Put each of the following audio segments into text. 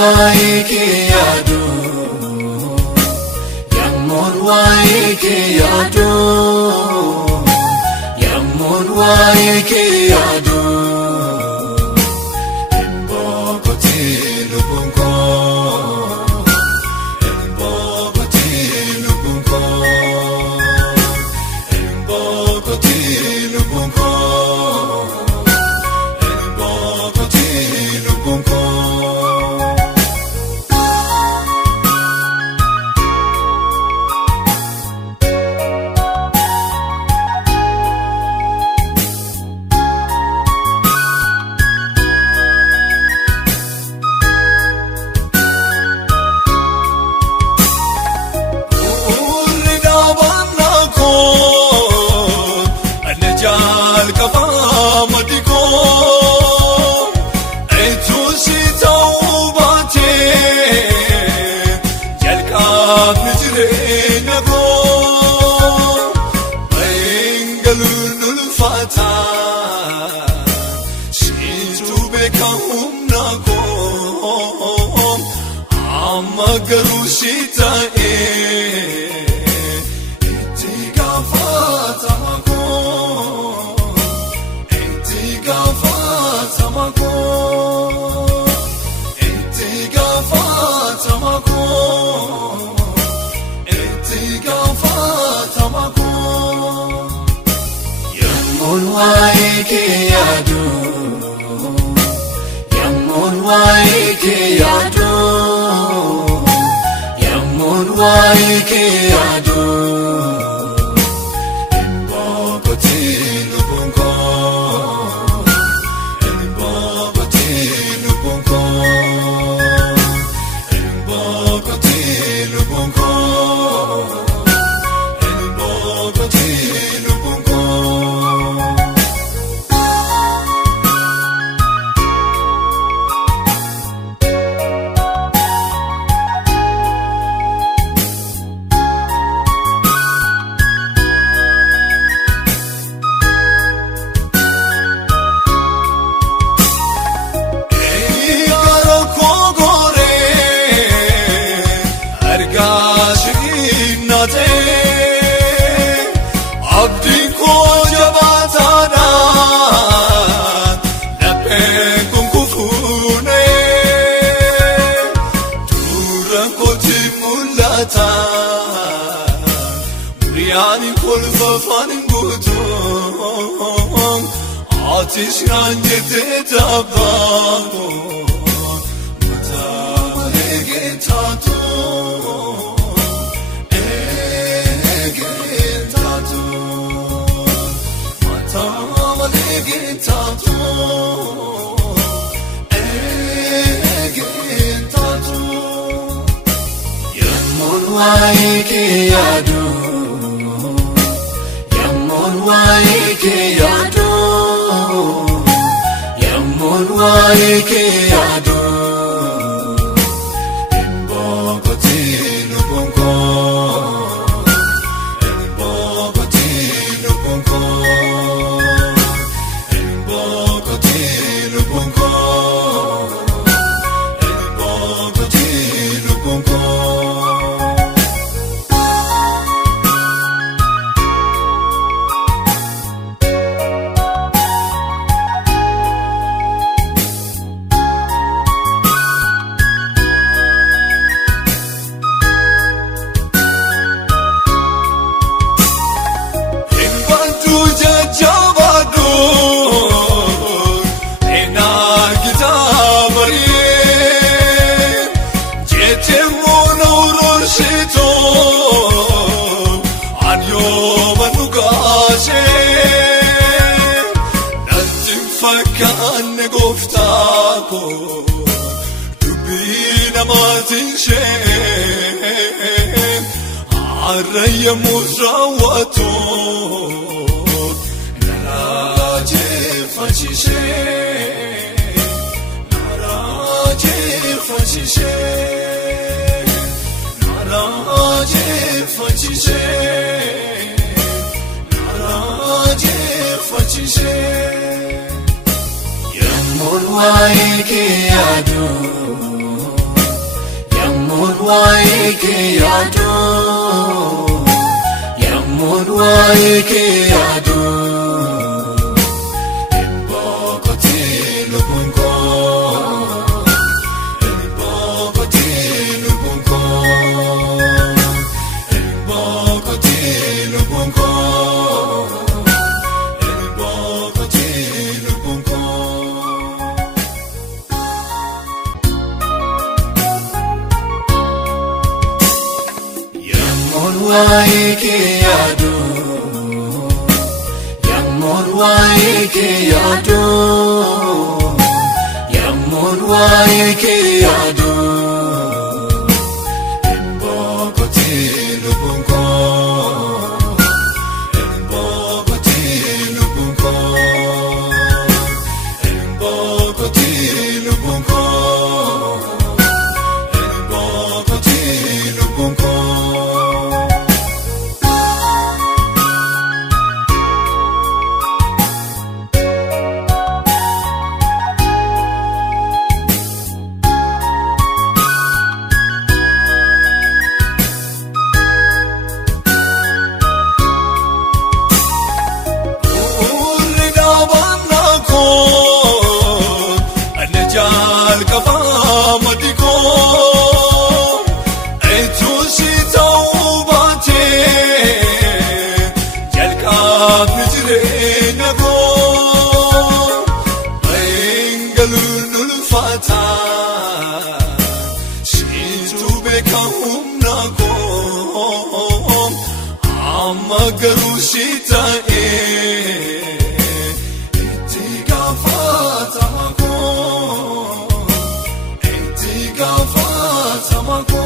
وايك يادو يمون وايك يادو يمون وايك يادو إمبوكوتي لبونكو إمبوكوتي لبونكو إمبوكوتي لبونكو إمبوكوتي لبونكو Garushita etiga fata mako etiga fata mako etiga fata mako etiga fata mako يمون وايك يادو يمون وايك يادو وايك يادو إمبوكوتي لبونكو إمبوكوتي لبونكو إمبوكوتي لبونكو إمبوكوتي لبونكو Muriani kolfafan gutum ateş yanjete tabago mutamale getato egetato mutamale getato egetato يمون وايك يادو يمون وايك يادو يمون وايك يادو إمبوكوتي لبونكو إمبوكوتي لبونكو إمبوكوتي لبونكو إمبوكوتي لبونكو Fakkan goftako dubina matishen araya muzawato naraje fachishe naraje fachishe naraje fachishe naraje fachishe يمون وايك يادو waa'ee kee yaadu yammuun waa'ee kee yaadu boqotee lubbuun koo boqotee lubbuun koo boqotee lubbuun koo boqotee lubbuun koo. Waa'ee kee yaadu yammuun waa'ee kee yaadu yammuun waa'ee kee yaadu boqotee lubbuun koo boqotee lubbuun koo boqotee lubbuun koo boqotee lubbuun koo. Garushita etiga fata mako etiga fata mako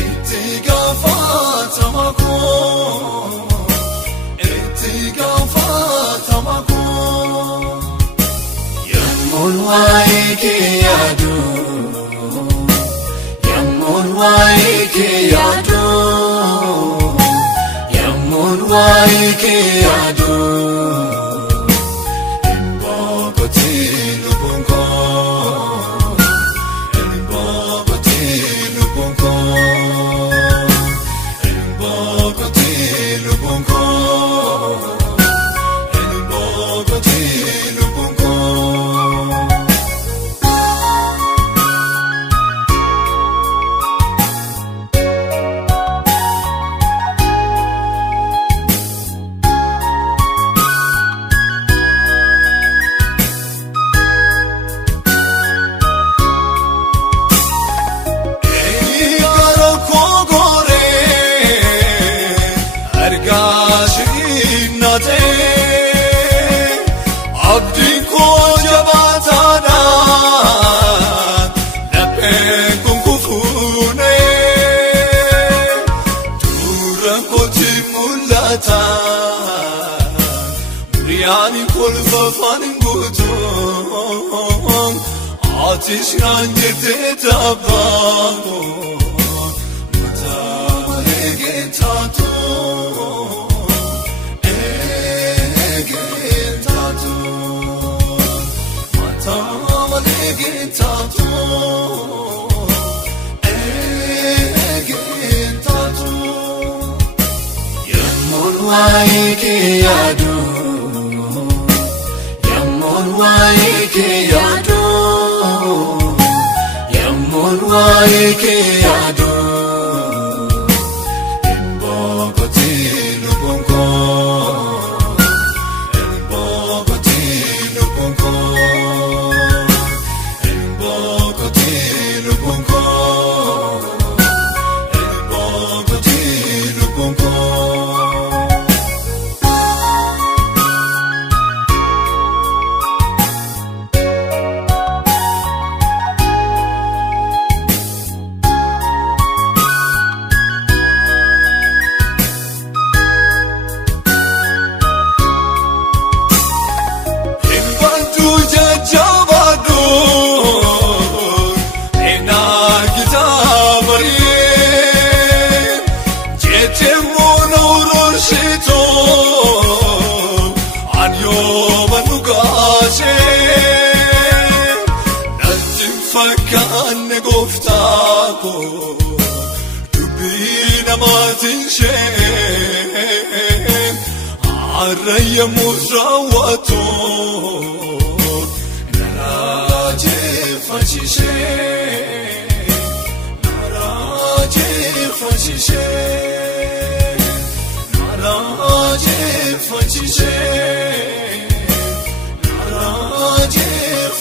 etiga fata mako etiga fata mako yammuun waa'ee kee yaadu yammuun waa'ee kee yaadu waa'ee kee yaadu boqotee lubbuun koo boqotee lubbuun koo boqotee lubbuun koo boqotee lubbuun koo. Abdi ko jabatana nape kunkufune tura koti mulata muriani kolfa faningutu atish ranjete tabago mutamege tatu yammuun waa'ee kee yaadu yammuun waa'ee kee yaadu yammuun waa'ee kee yaadu boqotee lubbuun koo boqotee lubbuun koo boqotee lubbuun koo boqotee lubbuun koo. واكو دبينا ما تنشين عري مجاواتو نراجي فشيشين نراجي فشيشين نراجي فشيشين نراجي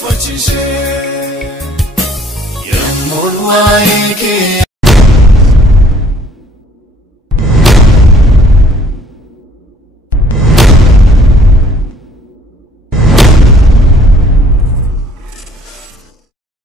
فشيشين يمر وايكي